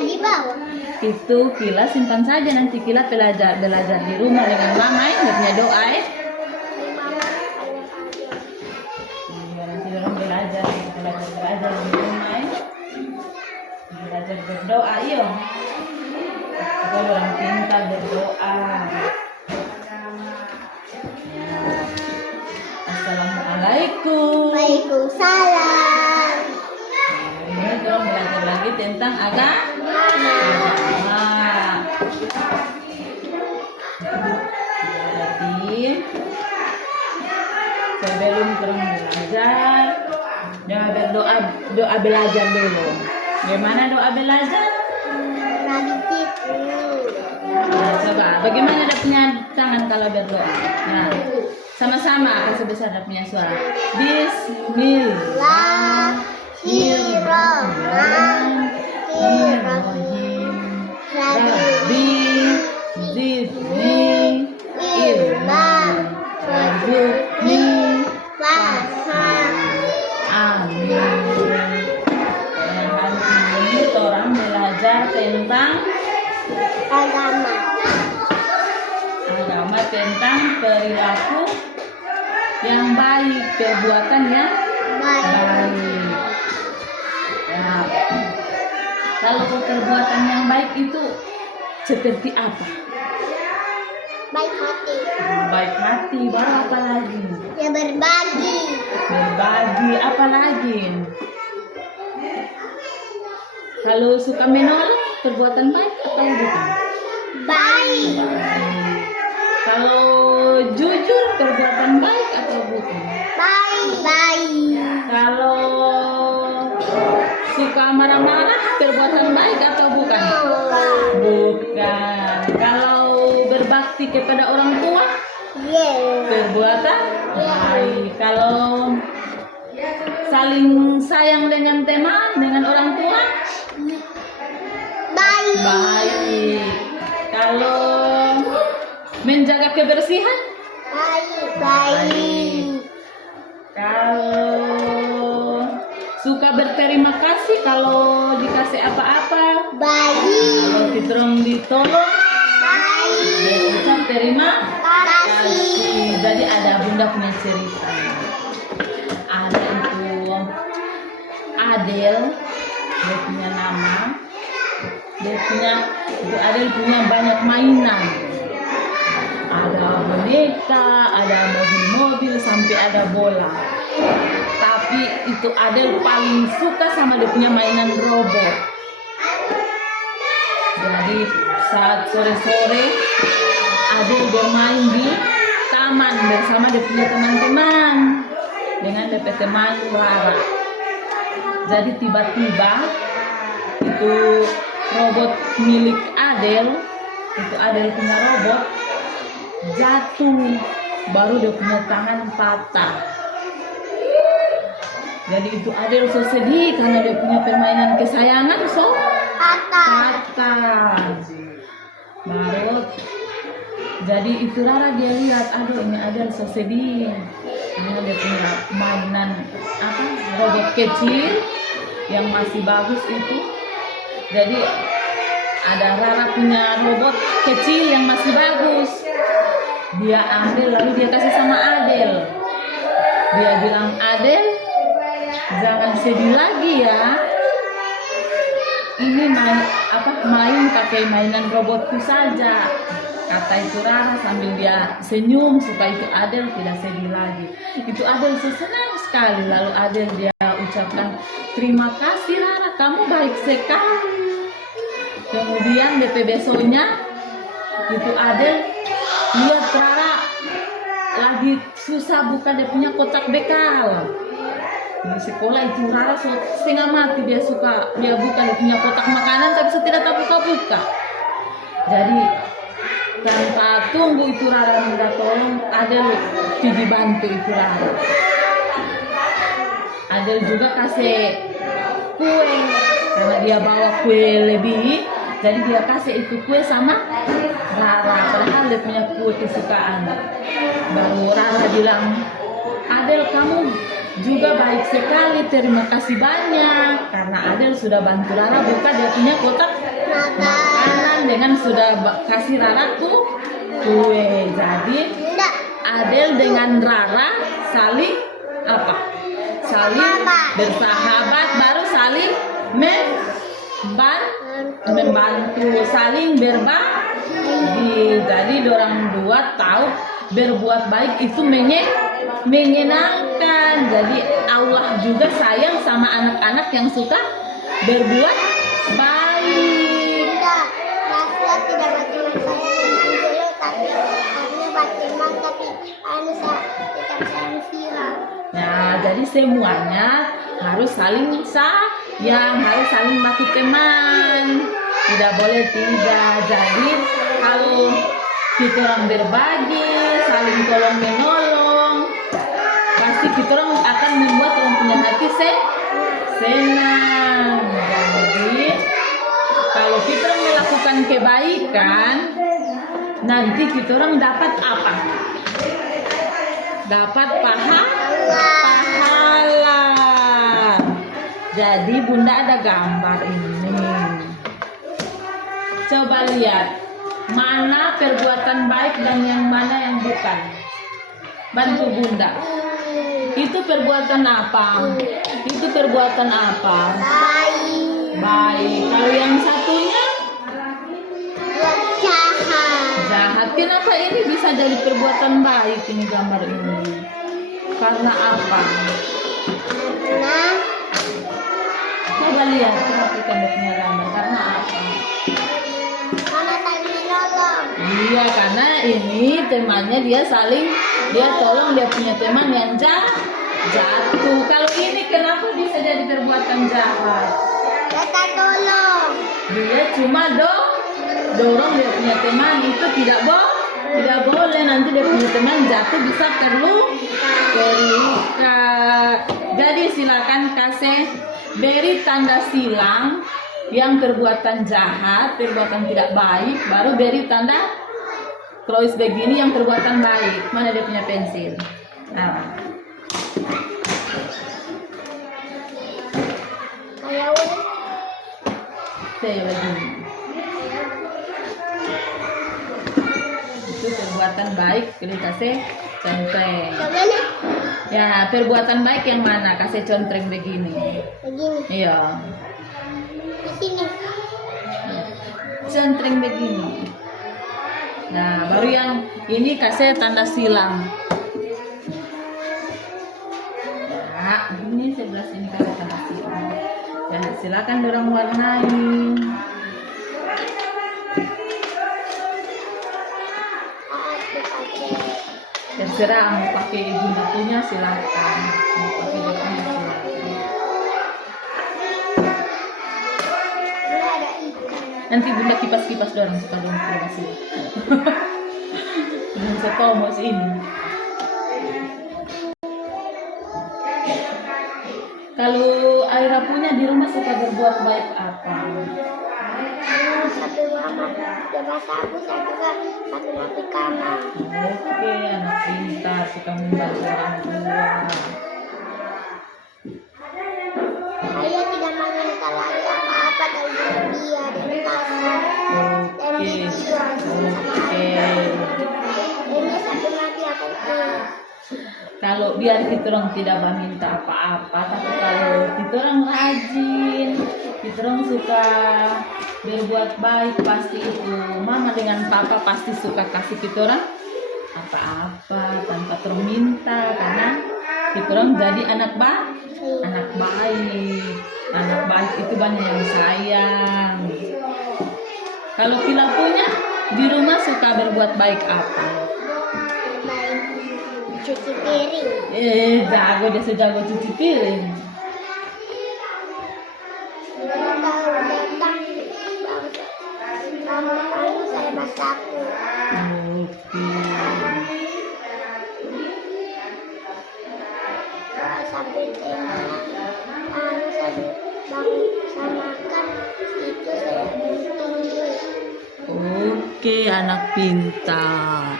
di bawah. Itu Kila simpan saja, nanti Kila belajar di rumah dengan mama ya, nggak punya doa ya. Iya, nanti orang belajar di rumah ya. Belajar berdoa yo. Kita orang pintar berdoa. Assalamualaikum. Waalaikumsalam. Ini dong belajar lagi tentang agama. Jadi sebelum terus belajar, doa belajar dulu. Bagaimana doa belajar? Nah, coba, bagaimana ada punya tangan kalau berdoa? Nah, sama-sama sebesar ada punya suara. Bismillahirrahmanirrahim. Rabbi zidni ilman warzuqni faham. Amin. Hari ini orang belajar tentang Agama tentang perilaku yang baik, perbuatan yang baik. Nah, kalau perbuatan yang baik itu seperti apa? baik hati. Baik hati, baru apa lagi? Ya berbagi. Berbagi, apa lagi? Kalau suka menolak, perbuatan baik atau bukan? Baik. Kalau jujur, perbuatan baik atau bukan? Baik. Kalau suka marah-marah, perbuatan baik atau bukan? Bukan. Kalau berbakti kepada orang tua, perbuatan baik. Kalau saling sayang dengan teman, dengan orang tua, baik. Kalau menjaga kebersihan, Baik. kalau suka berterima kasih kalau dikasih apa-apa, Baik. kalau ditolong berucap terima kasih. Jadi ada bunda punya cerita. Ada itu Adel, dia punya nama. Adel punya banyak mainan. Ada boneka, ada mobil-mobil, sampai ada bola. Tapi itu Adel paling suka sama dia punya mainan robot. Jadi saat sore-sore Adel bermain di taman bersama dia punya teman-teman dengan dia punya teman Rara. Jadi tiba-tiba itu robot milik Adel, itu Adel punya robot, jatuh, baru dia punya tangan patah. Jadi itu Adel so sedih karena dia punya permainan kesayangan patah. Baru jadi itu Rara dia lihat, aduh ini Adel so sedih karena dia punya mainan robot kecil yang masih bagus itu. Jadi ada Rara punya robot kecil yang masih bagus. Dia ambil lalu dia kasih sama Adel. Dia bilang, Adel, jangan sedih lagi ya. Ini main pakai mainan robotku saja. Kata itu Rara sambil dia senyum supaya itu Adel tidak sedih lagi. Itu Adel senang sekali. Lalu Adel dia ucapkan, terima kasih Rara, kamu baik sekali. Kemudian DP besoknya itu Adel lihat Rara lagi susah buka dia punya kotak bekal. Di sekolah itu Rara setengah mati dia buka dia punya kotak makanan tapi tidak buka. Jadi tanpa tunggu itu Rara minta tolong Adel pergi bantu itu Rara. Adel juga kasih kue karena dia bawa kue lebih. Jadi dia kasih itu kue sama Rara, padahal dia punya kue kesukaan. Baru Rara bilang, Adel kamu juga baik sekali, terima kasih banyak. Karena Adel sudah bantu Rara buka dia punya kotak makanan dengan sudah kasih Rara tuh kue. Jadi Enggak. Adel dengan Rara saling apa? Saling bersahabat, baru saling membantu, saling berbagi. Jadi dorang dua tahu berbuat baik itu menyenangkan. Jadi Allah juga sayang sama anak-anak yang suka berbuat baik. Tidak. Rasul tidak berteman saya dengan Angelo, tapi hanya berteman, tapi anu tetap sayang Sila. Nah, jadi semuanya harus saling sayang, harus saling mati teman. Tidak boleh tidak. Jadi kalau kita orang berbagi, saling tolong menolong, pasti kita orang akan membuat orang punya hati senang. Jadi kalau kita orang melakukan kebaikan, nanti kita orang dapat apa? Dapat pahala. Jadi Bunda ada gambar ini. Coba lihat mana perbuatan baik dan yang mana yang bukan. Bantu Bunda. Itu perbuatan apa? Itu perbuatan apa? Baik. Kalau yang satunya jahat. Kenapa ini bisa jadi perbuatan baik ini gambar ini? Karena apa? Coba lihat, perhatikan punya gambar. Karena apa? Iya, karena ini temannya dia tolong dia punya teman yang jatuh. Kalau ini kenapa bisa jadi perbuatan jahat? Kita tolong. Dia cuma dorong dia punya teman, itu tidak boleh. Nanti dia punya teman jatuh bisa terluka. Jadi silakan beri tanda silang yang perbuatan jahat, perbuatan tidak baik, baru beri tanda cross begini yang perbuatan baik. Mana dia punya pensil? Nah. Saya begini. Itu perbuatan baik, kita kasih contreng. Ya, perbuatan baik yang mana? Kasih contreng begini. Iya. Di sini. Contreng begini. Nah, baru yang ini kasih tanda silang. Ya, ini sebelah sini kasih tanda silang. Ya, silakan dorang warnai. Terserah mau pakai Bunda punya silakan. Mau pakai dia punya silakan. Nanti Bunda kipas-kipas dorang supaya dorang tidak masih. Belum setomos ini. Kalau Aira punya di rumah suka berbuat baik apa? Satu mama, dia sapu, saya juga satu napi kamar. Oke, anak pintar, suka membantu orang tua. Saya tidak meminta lagi apa-apa dari dia dari pasar. Oke. Ini satu napi aku Kalau biar kita orang tidak meminta apa-apa, tapi kalau kita orang rajin, kita orang suka berbuat baik, pasti itu mama dengan papa pasti suka kasih kita orang apa-apa tanpa terminta, karena kita orang jadi anak baik itu banyak yang sayang. Kalau Pila punya di rumah suka berbuat baik apa? cuci piring. Jago, dia sejago cuci piring. Kalau datang kamu saya masaku. Oke. Sampai saya samakan itu saya tunggu. Oke, anak pintar.